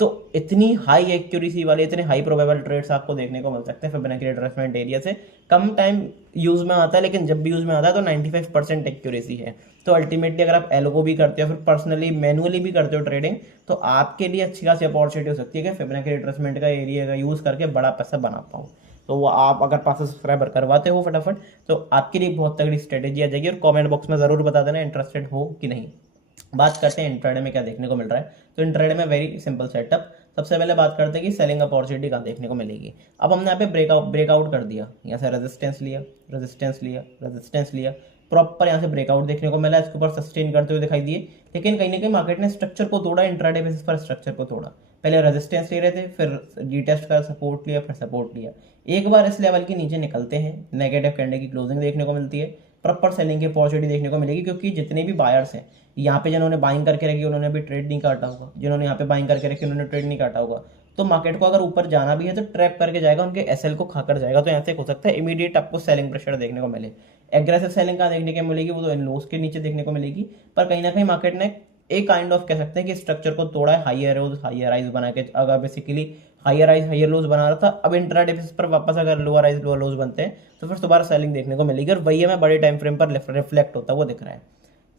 तो इतनी हाई एक्यूरेसी वाले, इतने हाई प्रोबेबल ट्रेड्स आपको देखने को मिल सकते हैं फिबोनाची रिट्रेसमेंट एरिया से। कम टाइम यूज में आता है, लेकिन जब भी यूज में आता है तो 95% एक्यूरेसी है। तो अल्टीमेटली अगर आप एल्गो भी करते हो, फिर पर्सनली मैनुअली भी करते हो ट्रेडिंग, तो आपके लिए अच्छी खासी अपॉर्चुनिटी हो सकती है कि फिबोनाची रिट्रेसमेंट का एरिया का यूज करके बड़ा पैसा बना पाओ। तो वो आप अगर 500 सब्सक्राइबर करवाते हो फटाफट, तो आपके लिए बहुत तगड़ी स्ट्रेटेजी आ जाएगी। और कमेंट बॉक्स में जरूर बता देना इंटरेस्टेड हो कि नहीं। बात करते हैं इंट्राडे में क्या देखने को मिल रहा है। तो इंट्राडे में वेरी सिंपल सेटअप। सबसे पहले बात करते हैं कि सेलिंग अपॉर्चुनिटी कहाँ देखने को मिलेगी। अब हमने यहाँ पे ब्रेकआउट कर दिया, यहाँ से रेजिस्टेंस लिया, रेजिस्टेंस लिया, रेजिस्टेंस लिया, प्रॉपर यहाँ से ब्रेकआउट देखने को मिला, इसके ऊपर सस्टेन करते हुए दिखाई दिए। लेकिन कहीं ना कहीं मार्केट ने स्ट्रक्चर को तोड़ा, इंट्राडे बेसिस पर स्ट्रक्चर को तोड़ा। पहले रेजिस्टेंस ले रहे थे, फिर रीटेस्ट का सपोर्ट लिया, फिर सपोर्ट लिया। एक बार इस लेवल के नीचे निकलते हैं, नेगेटिव कैंडल की क्लोजिंग देखने को मिलती है, प्रॉपर सेलिंग की अपॉर्चुनिटी देखने को मिलेगी, क्योंकि जितने भी बायर्स हैं यहाँ पे, जिन्होंने बाइंग करके रखी उन्होंने भी ट्रेड नहीं काटा होगा, जिन्होंने यहाँ पे बाइंग करके रखी उन्होंने ट्रेड नहीं काटा होगा। तो मार्केट को अगर ऊपर जाना भी है तो ट्रैप करके जाएगा, उनके एसएल को खाकर जाएगा। तो यहाँ से हो सकता है इमीडिएट आपको सेलिंग प्रेशर देखने को मिले। एग्रेसिव सेलिंग कहाँ देखने को मिलेगी, वो तो इन लोस के नीचे देखने को मिलेगी। पर कहीं ना कहीं मार्केट ने एक काइंड ऑफ कह सकते हैं कि स्ट्रक्चर को तोड़ा है, हायर रोज हायर हाइज बना के। अगर basically higher highs higher lows बना रहा था, अब इंट्राडे बेसिस पर वापस अगर लोअर हाइज लोअर लोज बनते हैं तो फिर दोबारा सेलिंग देखने को मिलेगी, और वही हमें बड़े टाइम फ्रेम पर रिफ्लेक्ट होता है वो दिख रहा है।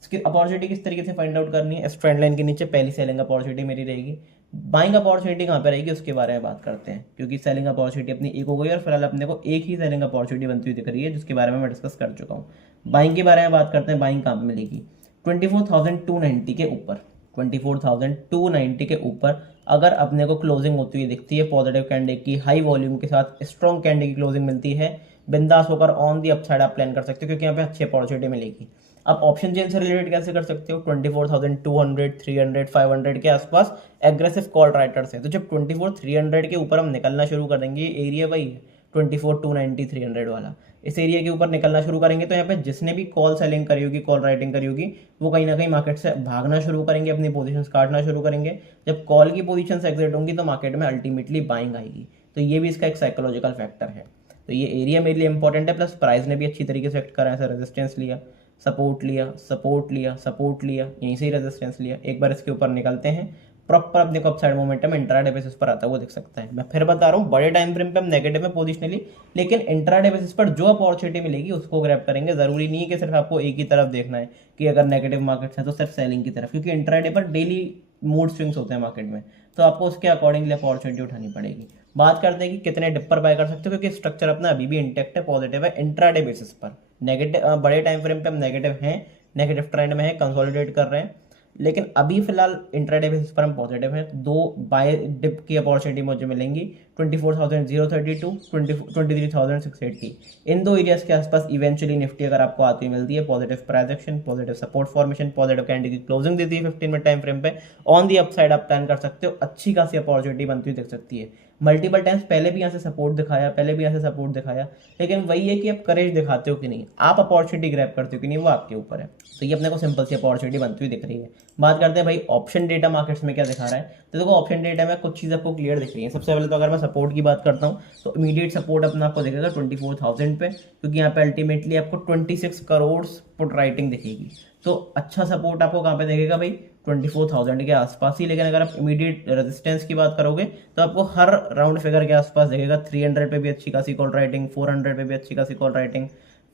इसकी अपॉर्चुनिटी किस तरीके से फाइंड आउट करनी है, इस ट्रेंड लाइन के नीचे पहली सेलिंग अपॉर्चुनिटी मेरी रहेगी। बाइंग अपॉर्चुनिटी कहाँ पे रहेगी उसके बारे में बात करते हैं, क्योंकि सेलिंग अपॉर्चुनिटी अपनी एक हो गई और फिलहाल अपने को एक ही सेलिंग अपॉर्चुनिटी बनती हुई दिख रही है, जिसके बारे में मैं डिस्कस कर चुका हूँ। बाइंग के बारे में बात करते हैं, बाइंग कहाँ पे मिलेगी, 24,290 के ऊपर, 24,290 के ऊपर अगर अपने को क्लोजिंग होती हुई दिखती है पॉजिटिव कैंडल की, हाई वॉल्यूम के साथ स्ट्रॉन्ग कैंडल की क्लोजिंग मिलती है, बिंदास होकर ऑन दी अपसाइड आप प्लान कर सकते हो, क्योंकि यहाँ पे अच्छी अपॉर्चुनिटी मिलेगी। आप ऑप्शन चेन से रिलेटेड कैसे कर सकते हो, 24,200, 300, 500 के आसपास एग्रेसिव कॉल राइटर्स हैं। तो जब 24,300 के ऊपर हम निकलना शुरू करेंगे, एरिया वही है 24,290, 300 वाला, इस एरिया के ऊपर निकलना शुरू करेंगे, तो यहाँ पे जिसने भी कॉल सेलिंग करी होगी, कॉल राइटिंग करी होगी, वो कहीं ना कहीं मार्केट से भागना शुरू करेंगे, अपनी पोजीशंस काटना शुरू करेंगे। जब कॉल की पोजीशंस एग्जिट होंगी तो मार्केट में अल्टीमेटली बाइंग आएगी। तो ये भी इसका एक साइकोलॉजिकल फैक्टर है। तो ये एरिया मेरे लिए इंपॉर्टेंट है, प्लस प्राइस ने भी अच्छी तरीके से एक्ट करा है। रेजिस्टेंस लिया, सपोर्ट लिया, सपोर्ट लिया, सपोर्ट लिया, यहीं से ही रेजिस्टेंस लिया, एक बार इसके ऊपर निकलते हैं, प्रॉपर अपने को अपसाइड मोमेंटम इंट्राडे बेसिस पर आता है वो दिख सकता है। मैं फिर बता रहा हूँ, बड़े टाइम फ्रेम पे हम नेगेटिव में पोजिशनली, लेकिन इंट्राडे बेसिस पर जो अपॉर्चुनिटी मिलेगी उसको ग्रैब करेंगे। जरूरी नहीं है कि सिर्फ आपको एक ही तरफ देखना है कि अगर नेगेटिव मार्केट्स है तो सिर्फ सेलिंग की तरफ, क्योंकि इंट्राडे पर डेली मूड स्विंग्स होते हैं मार्केट में, तो आपको उसके अकॉर्डिंगली अपॉर्चुनिटी उठानी पड़ेगी। बात करते हैं कि कितने डिप पर बाय कर सकते हो, क्योंकि स्ट्रक्चर अपना अभी भी इंटेक्ट है, पॉजिटिव है इंट्राडे बेसिस पर। नेगेटिव बड़े टाइम फ्रेम पे हम नेगेटिव हैं, नेगेटिव ट्रेंड में है, कंसोलिडेट कर रहे हैं, लेकिन अभी फिलहाल इंट्राडे बेसिस पर हम पॉजिटिव हैं। दो बाय डिप की अपॉर्चुनिटी मुझे मिलेंगी, 24,032, 23,680। इन दो एरियाज के आसपास इवेंचुअली निफ्टी अगर आपको आती हुई मिलती है, positive price action, positive support formation, positive candle की क्लोजिंग देती है 15 मिनट टाइम फ्रेम पे, ऑन दी अपसाइड आप प्लान कर सकते हो, अच्छी खासी अपॉर्चुनिटी बनती हुई दिख सकती है। मल्टीपल टाइम्स पहले भी यहाँ से सपोर्ट दिखाया, पहले भी यहाँ से सपोर्ट दिखाया, लेकिन वही है कि आप करेज दिखाते हो कि नहीं, आप अपॉर्चुनिटी ग्रैब करते हो कि नहीं, वो आपके ऊपर है। तो ये अपने को सिंपल सी अपॉर्चुनिटी बनती हुई दिख रही है। बात करते हैं भाई ऑप्शन डेटा मार्केट्स में क्या दिखा रहा है। तो देखो ऑप्शन डेटा में कुछ चीज़ आपको क्लियर दिख रही है। सबसे पहले तो अगर मैं सपोर्ट की बात करता हूँ तो इमीडिएट सपोर्ट अपना आपको दिखेगा 24,000 पे, क्योंकि यहाँ पे अल्टीमेटली आपको 26 करोड़ पुट राइटिंग दिखेगी। तो अच्छा सपोर्ट आपको कहाँ पे देखेगा भाई, 24,000 के आसपास ही। लेकिन अगर आप इमीडिएट रेजिस्टेंस की बात करोगे तो आपको हर राउंड फिगर के आसपास देखेगा। 300 पे भी अच्छी खासी कॉल राइटिंग, 400 पे भी अच्छी खासी कॉल राइटिंग,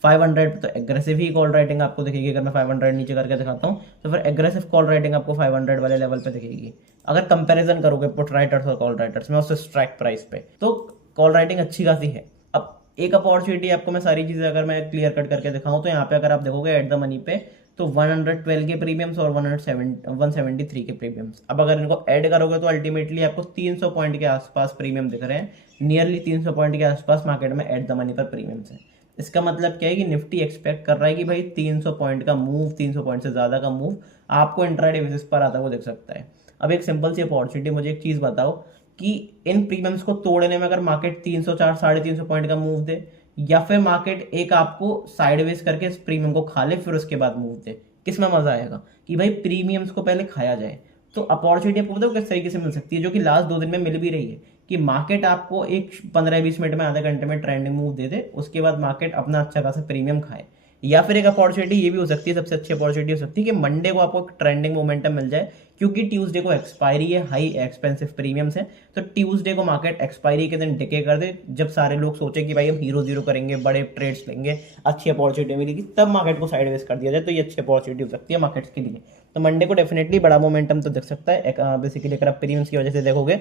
500 पे तो एग्रेसिव ही कॉल राइटिंग आपको दिखेगी। अगर मैं 500 नीचे करके दिखाता हूँ तो फिर एग्रेसिव कॉल राइटिंग आपको 500 वाले लेवल पे दिखेगी। अगर कंपैरिजन करोगे पुट राइटर्स और कॉल राइटर्स में, उससे स्ट्राइक प्राइस पे, तो कॉल राइटिंग अच्छी खासी है। अब एक अपॉर्चुनिटी आपको मैं सारी चीजें अगर मैं क्लियर कट करके दिखाऊं तो यहाँ पे अगर आप देखोगे एट द मनी पे तो 112 के प्रीमियम्स और 173 के प्रीमियम्स। अब अगर इनको ऐड करोगे तो अल्टीमेटली आपको 300 पॉइंट के आसपास प्रीमियम दिख रहे हैं। नियरली 300 पॉइंट के आसपास मार्केट में एट द मनी पर प्रीमियम्स है। इसका मतलब क्या है कि निफ्टी एक्सपेक्ट कर रहा है कि भाई 300 पॉइंट का मूव, 300 पॉइंट से ज्यादा का मूव आपको इंट्राडे बेसिस पर आता हुआ दिख सकता है। अब एक सिंपल सी अपॉर्चुनिटी, मुझे एक चीज बताओ कि इन प्रीमियम्स को तोड़ने में अगर मार्केट 304 350 पॉइंट का मूव दे, या फिर मार्केट एक आपको साइडवेज करके इस प्रीमियम को खा ले फिर उसके बाद मूव दे, किस में मजा आएगा? कि भाई प्रीमियम्स को पहले खाया जाए। तो अपॉर्चुनिटी आपको बताओ किस तरीके से मिल सकती है, जो कि लास्ट 2 दिन में मिल भी रही है, कि मार्केट आपको एक 15-20 मिनट में, आधे घंटे में ट्रेंडिंग मूव दे दे, उसके बाद मार्केट अपना अच्छा खासा प्रीमियम खाए। या फिर एक अपॉर्चुनिटी ये भी हो सकती है, सबसे अच्छी अपॉर्चुनिटी हो सकती है कि मंडे को आपको ट्रेंडिंग मोमेंटम मिल जाए, क्योंकि ट्यूसडे को एक्सपायरी है, हाई एक्सपेंसिव प्रीमियम्स है। तो ट्यूसडे को मार्केट एक्सपायरी के दिन डिके कर दे, जब सारे लोग सोचे कि भाई हम हीरो जीरो करेंगे, बड़े ट्रेड्स लेंगे, अच्छी अपॉर्चुनिटी मिलेगी, तब मार्केट को साइडवेज कर दिया जाए। तो ये अच्छी अपॉर्चुनिटी हो सकती है मार्केट्स के लिए। तो मंडे को डेफिनेटली बड़ा मोमेंटम तो दिख सकता है बेसिकली अगर आप प्रीमियम्स की वजह से देखोगे।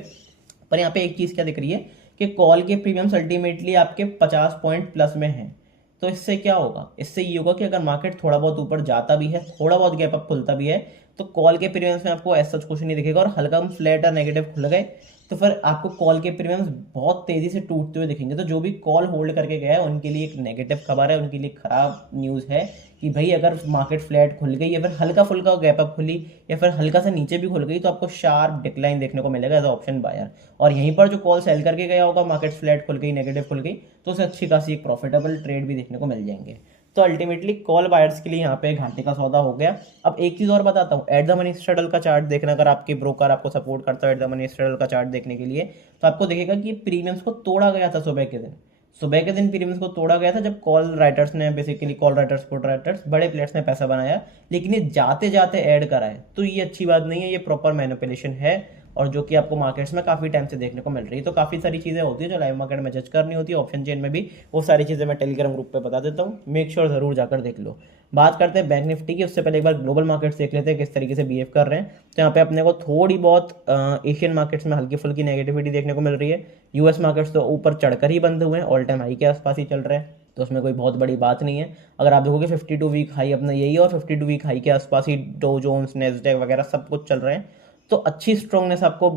पर यहाँ पे एक चीज क्या दिख रही है कि कॉल के प्रीमियम्स अल्टीमेटली आपके 50 पॉइंट प्लस में हैं। तो इससे क्या होगा, इससे ये होगा कि अगर मार्केट थोड़ा बहुत ऊपर जाता भी है, थोड़ा बहुत गैप अप खुलता भी है, तो कॉल के प्रीमियम्स में आपको ऐसा कुछ नहीं दिखेगा। और हल्का हम फ्लैट और नेगेटिव खुल गए तो फिर आपको कॉल के प्रीमियम्स बहुत तेजी से टूटते हुए दिखेंगे। तो जो भी कॉल होल्ड करके गया है उनके लिए एक नेगेटिव खबर है, उनके लिए खराब न्यूज़ है कि भाई अगर मार्केट फ्लैट खुल गई या फिर हल्का फुल्का गैप अप खुली या फिर हल्का सा नीचे भी खुल गई तो आपको शार्प डिक्लाइन देखने को मिलेगा एज ऑप्शन बायर। और यहीं पर जो कॉल सेल करके गया होगा, मार्केट फ्लैट खुल गई, नेगेटिव खुल गई, तो उसे अच्छी खासी एक प्रॉफिटेबल ट्रेड भी देखने को मिल जाएंगे। तो अल्टीमेटली कॉल बायर्स के लिए यहाँ पे घाटे का सौदा हो गया। अब एक चीज और बताता हूँ, एट द मनी स्ट्रगल का चार्ट देखना, अगर आपके ब्रोकर आपको सपोर्ट करता है एट द मनी स्ट्रगल का चार्ट देखने के लिए, तो आपको दिखेगा कि प्रीमियम्स को तोड़ा गया था सुबह के दिन। सुबह के दिन प्रीमियम्स को तोड़ा गया था जब कॉल राइटर्स ने, basically call writers, put writers, बड़े प्लेयर्स ने पैसा बनाया, लेकिन ये जाते जाते ऐड कराए, तो ये अच्छी बात नहीं है, ये प्रॉपर मैनिपुलेशन है। और जो कि आपको मार्केट्स में काफी टाइम से देखने को मिल रही है। तो काफी सारी चीजें होती है जो लाइव मार्केट में जज करनी होती है, ऑप्शन चेन में भी, वो सारी चीजें मैं टेलीग्राम ग्रुप पे बता देता हूँ, मेक श्योर जरूर जाकर देख लो। बात करते हैं बैंक निफ्टी की, उससे पहले एक बार ग्लोबल मार्केट्स देख लेते हैं किस तरीके से बिहेव कर रहे हैं। तो यहाँ पे अपने को थोड़ी बहुत एशियन मार्केट्स में हल्की फुल्की नेगेटिविटी देखने को मिल रही है। यूएस मार्केट्स तो ऊपर चढ़कर ही बंद हुए हैं, ऑल टाइम हाई के आसपास ही चल रहे हैं, तो उसमें कोई बहुत बड़ी बात नहीं है। अगर आप देखोगे 52 वीक हाई अपना यही, और 52 वीक हाई के आसपास ही डो जोन्स, नेस्डैक वगैरह सब कुछ चल रहे हैं। तो अच्छी स्ट्रॉन्गनेस आपको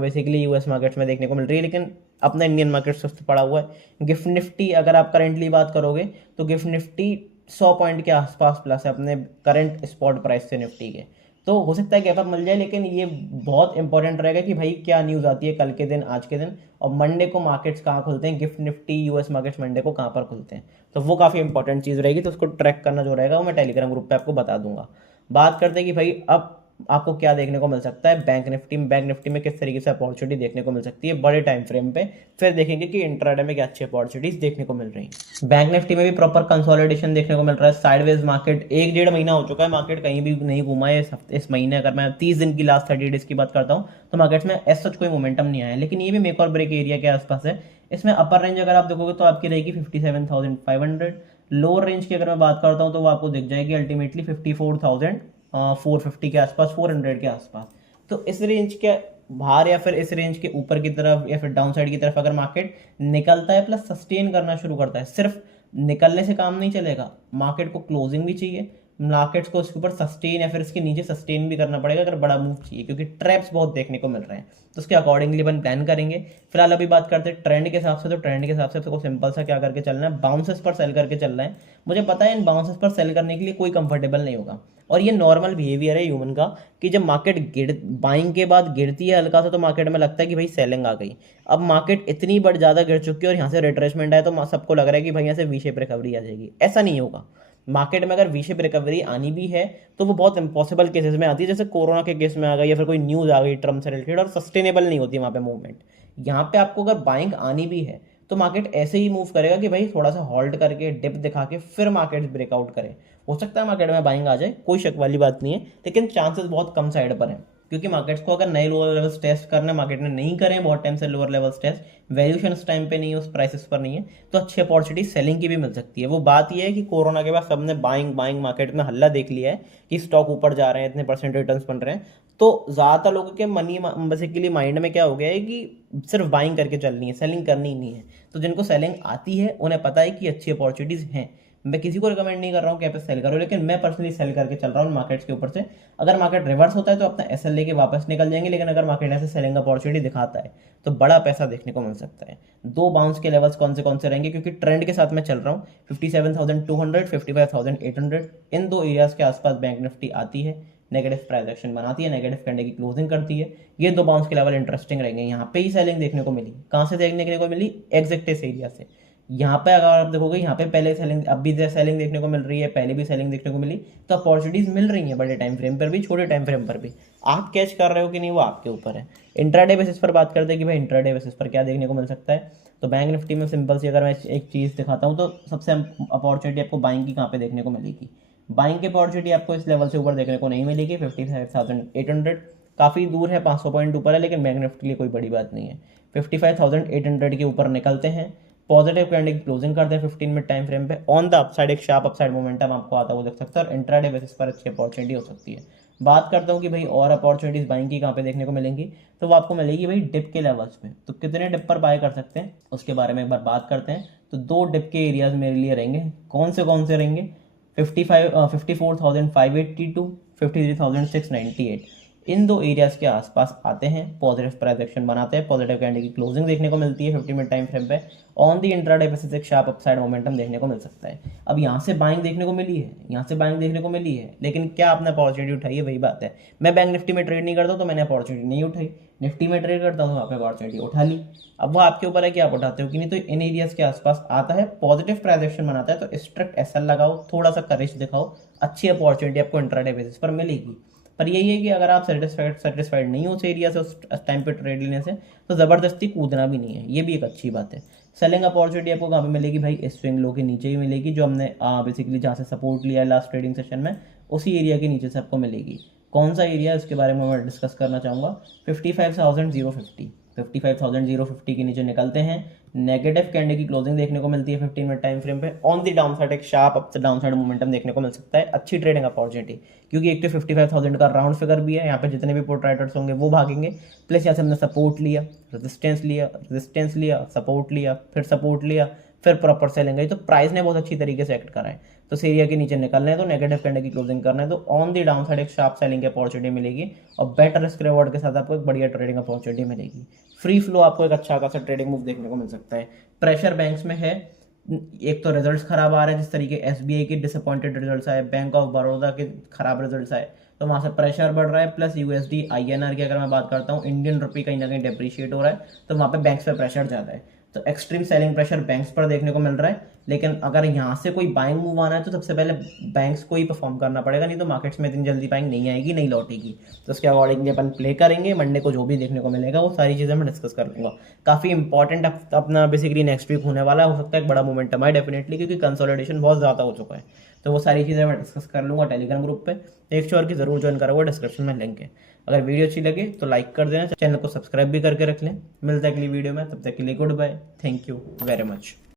बेसिकली यूएस मार्केट्स में देखने को मिल रही है, लेकिन अपना इंडियन मार्केट सुस्त पड़ा हुआ है। गिफ्ट निफ्टी अगर आप करेंटली बात करोगे तो गिफ्ट निफ्टी 100 पॉइंट के आसपास प्लस है अपने करंट स्पॉट प्राइस से निफ्टी के। तो हो सकता है गैप अप मिल जाए, लेकिन ये बहुत इंपॉर्टेंट रहेगा कि भाई क्या न्यूज़ आती है कल के दिन, आज के दिन, और मंडे को मार्केट्स कहाँ खुलते हैं, gift Nifty US markets Monday को कहाँ पर खुलते हैं। तो वो काफ़ी इंपॉर्टेंट चीज़ रहेगी, तो उसको ट्रैक करना जो रहेगा वो मैं टेलीग्राम ग्रुप पे आपको बता दूंगा। बात करते हैं कि भाई अब आपको क्या देखने को मिल सकता है बैंक निफ्टी में। बैंक निफ्टी में किस तरीके से अपॉर्चुनिटी देखने को मिल सकती है बड़े टाइम फ्रेम पे, फिर देखेंगे कि इंट्राडे में क्या अच्छी अपॉर्चुनिटीज देखने को मिल रही है। बैंक निफ्टी में भी प्रॉपर कंसोलिडेशन देखने को मिल रहा है, साइडवेज मार्केट 1-1.5 महीना हो चुका है, मार्केट कहीं भी नहीं घुमा है इस महीने। अगर मैं 30 दिन की, लास्ट 30 डेज की बात करता हूँ, तो मार्केट में ऐसा कोई मोमेंटम नहीं आया, लेकिन ये भी मेक और ब्रेक एरिया के आसपास है। इसमें अपर रेंज अगर आप देखोगे तो आपकी रहेगी 57,500, लोअर रेंज की अगर मैं बात करता हूँ तो वो आपको दिख जाएगी अल्टीमेटली 54,450 के आसपास, 400 के आसपास। तो इस रेंज के बाहर या फिर इस रेंज के ऊपर की तरफ या फिर डाउन साइड की तरफ अगर मार्केट निकलता है प्लस सस्टेन करना शुरू करता है, सिर्फ निकलने से काम नहीं चलेगा, मार्केट को क्लोजिंग भी चाहिए, मार्केट्स को इसके ऊपर सस्टेन या फिर इसके नीचे सस्टेन भी करना पड़ेगा अगर बड़ा मूव चाहिए, क्योंकि ट्रैप्स बहुत देखने को मिल रहे हैं। तो उसके अकॉर्डिंगली अपन प्लान करेंगे। फिलहाल अभी बात करते हैं ट्रेंड के हिसाब से, तो ट्रेंड के हिसाब से तो सिंपल सा क्या करके चलना है, बाउंसेस पर सेल करके चलना है। मुझे पता है इन बाउंसेस पर सेल करने के लिए कोई कंफर्टेबल नहीं होगा, और ये नॉर्मल बिहेवियर है ह्यूमन का कि जब मार्केट बाइंग के बाद गिरती है हल्का सा तो मार्केट में लगता है कि भाई सेलिंग आ गई। अब मार्केट इतनी बड़ ज़्यादा गिर चुकी है और यहाँ से रिट्रेसमेंट आया तो सबको लग रहा है कि भाई यहाँ से वी शेप रिकवरी आ जाएगी। ऐसा नहीं होगा। मार्केट में अगर वी शेप रिकवरी आनी भी है तो वो बहुत इंपॉसिबल केसेस में आती है, जैसे कोरोना के केस में आ गई या फिर कोई न्यूज़ आ गई ट्रम्प से रिलेटेड, और सस्टेनेबल नहीं होती वहाँ पे मूवमेंट। यहाँ पे आपको अगर बाइंग आनी भी है तो मार्केट ऐसे ही मूव करेगा कि भाई थोड़ा सा हॉल्ट करके डिप दिखा के फिर मार्केट ब्रेकआउट करे। हो सकता है मार्केट में बाइंग आ जाए, कोई शक वाली बात नहीं है, लेकिन चांसेस बहुत कम साइड पर हैं, क्योंकि मार्केट्स को अगर नए लोअर लेवल्स टेस्ट करना मार्केट ने नहीं करे बहुत टाइम से, लोअर लेवल्स टेस्ट, वैल्यूएशन उस टाइम पे नहीं है, उस प्राइसेस पर नहीं है, तो अच्छी अपॉर्चुनिटी सेलिंग की भी मिल सकती है। वो बात ये है कि कोरोना के बाद सबने बाइंग बाइंग मार्केट में हल्ला देख लिया है कि स्टॉक ऊपर जा रहे हैं, इतने परसेंट रिटर्न्स बन रहे हैं, तो ज़्यादातर लोगों के मनी बेसिकली माइंड में क्या हो गया है कि सिर्फ बाइंग करके चलनी है, सेलिंग करनी ही नहीं है। तो जिनको सेलिंग आती है उन्हें पता है कि अच्छी अपॉर्चुनिटीज़ हैं। मैं किसी को रिकमेंड नहीं कर रहा हूँ कि आप सेल करो, लेकिन मैं पर्सनली सेल करके चल रहा हूँ मार्केट्स के ऊपर से। अगर मार्केट रिवर्स होता है तो अपना एसएल लेके वापस निकल जाएंगे, लेकिन अगर मार्केट ऐसे सेलिंग अपॉर्चुनिटी दिखाता है तो बड़ा पैसा देखने को मिल सकता है। दो बाउंस के लेवल्स कौन से रहेंगे, क्योंकि ट्रेंड के साथ मैं चल रहा हूँ, 57,200 55,800 इन दो एरियाज के आसपास बैंक निफ्टी आती है, नेगेटिव प्राइस एक्शन बनाती है, नेगेटिव कैंडल की क्लोजिंग करती है। ये दो बाउंस के लेवल इंटरेस्टिंग रहेंगे। यहाँ पे ही सेलिंग देखने को मिली, कहाँ से देखने को मिली, एग्जैक्ट इस एरिया से। यहाँ पे अगर आप देखोगे यहाँ पे पहले सेलिंग, अब भी सेलिंग देखने को मिल रही है, पहले भी सेलिंग देखने को मिली, तो अपॉर्चुनिटीज मिल रही हैं बड़े टाइम फ्रेम पर भी, छोटे टाइम फ्रेम पर भी। आप कैच कर रहे हो कि नहीं वो आपके ऊपर है। इंट्राडे बेसिस पर बात करते हैं कि भाई इंट्राडे बेसिस पर क्या देखने को मिल सकता है, तो बैंक निफ्टी में सिंपल सी अगर मैं एक चीज़ दिखाता हूँ तो सबसे अपॉर्चुनिटी आपको बाइंग की कहाँ पे देखने को मिलेगी। बाइंग की अपॉर्चुनिटी आपको इस लेवल से ऊपर देखने को नहीं मिलेगी, 55,800 काफ़ी दूर है, 500 पॉइंट ऊपर है, लेकिन बैंक निफ्टी के लिए कोई बड़ी बात नहीं है। 55,800 के ऊपर निकलते हैं, पॉजिटिव कैंडल की क्लोजिंग करते हैं 15 मिनट टाइम फ्रेम पे, ऑन द अपसाइड एक शार्प अपसाइड मोमेंटम आपको आता हुआ देख सकता है, और इंट्राडे बेसिस पर अच्छी अपॉर्चुनिटी हो सकती है। बात करता हूँ कि भाई और अपॉर्चुनिटीज बाइंग की कहाँ पे देखने को मिलेंगी, तो वो आपको मिलेगी भाई डिप के लेवल्स पे। तो कितने डिप पर बाय कर सकते हैं उसके बारे में एक बार बात करते हैं। तो दो डिप के एरियाज मेरे लिए रहेंगे, कौन से रहेंगे, 54,582, 53,698, इन दो एरियाज के आसपास आते हैं, पॉजिटिव प्राइस एक्शन बनाते हैं, पॉजिटिव कैंडल की क्लोजिंग देखने को मिलती है 50 मिनट टाइम फ्रेम पे, ऑन द इंट्राडे बेसिस एक शार्प अपसाइड मोमेंटम देखने को मिल सकता है। अब यहाँ से बाइंग देखने को मिली है, यहाँ से बाइंग देखने को मिली है, लेकिन क्या आपने अपॉर्चुनिटी उठाई है, वही बात है। मैं बैंक निफ्टी में ट्रेड नहीं करता तो मैंने अपॉर्चुनिटी नहीं उठाई, निफ्टी में ट्रेड करता हूँ, आपने अपॉर्चुनिटी उठा ली। अब वो आपके ऊपर है कि आप उठाते हो कि नहीं। तो इन एरियाज के आसपास आता है, पॉजिटिव प्राइस एक्शन बनाता है, तो स्ट्रिक्ट एसएल लगाओ, थोड़ा सा करेज दिखाओ, अच्छी अपॉर्चुनिटी आपको इंट्राडे बेसिस पर मिलेगी। पर यही है कि अगर आप सेटिस्फाइड नहीं हो उस एरिया से, उस टाइम पे ट्रेड लेने से, तो ज़बरदस्ती कूदना भी नहीं है, ये भी एक अच्छी बात है। सेलिंग अपॉर्चुनिटी आपको कहाँ पे मिलेगी भाई, इस स्विंग लो के नीचे ही मिलेगी, जो हमने बेसिकली जहाँ से सपोर्ट लिया है लास्ट ट्रेडिंग सेशन में, उसी एरिया के नीचे से आपको मिलेगी। कौन सा एरिया है उसके बारे में मैं डिस्कस करना चाहूँगा, 55,050, 55,050 के नीचे निकलते हैं, नेगेटिव कैंडल की क्लोजिंग देखने को मिलती है 15 मिनट टाइम फ्रेम पे, ऑन द डाउन साइड एक sharp up down side momentum देखने को मिल सकता है, अच्छी ट्रेडिंग अपॉर्चुनिटी, क्योंकि एक तो 55,000 का राउंड फिगर भी है, यहाँ पे जितने भी पुट राइटर्स होंगे वो भागेंगे, प्लस यहाँ से हमने सपोर्ट लिया, रेजिस्टेंस लिया, सपोर्ट लिया, फिर सपोर्ट लिया, फिर प्रॉपर सेलिंग गई, तो प्राइस ने बहुत अच्छी तरीके से एक्ट करा है। तो इस एरिया के नीचे निकलना है तो नेगेटिव कैंडल की क्लोजिंग करना है, तो ऑन द डाउन साइड एक शार्प सेलिंग की अपॉर्चुनिटी मिलेगी, और बेटर रिस्क रिवॉर्ड के साथ आपको एक बढ़िया ट्रेडिंग अपॉर्चुनिटी मिलेगी। फ्री फ्लो आपको एक अच्छा खासा ट्रेडिंग मूव देखने को मिल सकता है। प्रेशर बैंक्स में है, एक तो रिजल्ट्स खराब आ रहे हैं, जिस तरीके एसबीआई के डिसअपॉइंटेड रिजल्ट्स आए, बैंक ऑफ बड़ौदा के खराब रिजल्ट्स आए, तो वहाँ से प्रेशर बढ़ रहा है। प्लस यूएसडी आईएनआर की अगर मैं बात करता हूँ, इंडियन रुपी कहीं ना कहीं डेप्रिशिएट हो रहा है, तो वहाँ पे बैंक्स पे प्रेशर ज़्यादा है, तो एक्सट्रीम सेलिंग प्रेशर बैंक्स पर देखने को मिल रहा है। लेकिन अगर यहाँ से कोई बाइंग मूव आना है तो सबसे पहले बैंक्स को ही परफॉर्म करना पड़ेगा, नहीं तो मार्केट्स में इतनी जल्दी बाइंग नहीं आएगी, नहीं लौटेगी। तो उसके अकॉर्डिंगली अपन प्ले करेंगे, मंडे को जो भी देखने को मिलेगा वो सारी चीज़ें मैं डिस्कस कर लूँगा। काफ़ी इंपॉर्टेंट अपना बेसिकली नेक्स्ट वीक होने वाला हो सकता है, एक बड़ा मोमेंटम है डेफिनेटली, क्योंकि कंसोलिडेशन बहुत ज़्यादा हो चुका है। तो वो सारी चीज़ें मैं डिस्कस कर लूँगा टेलीग्राम ग्रुप पे, एक श्योर की जरूर ज्वाइन करोगे, डिस्क्रिप्शन में लिंक है। अगर वीडियो अच्छी लगे तो लाइक कर देना, चैनल को सब्सक्राइब भी करके रख लें। मिलता है अगली वीडियो में, तब तक के लिए goodbye, thank you very much.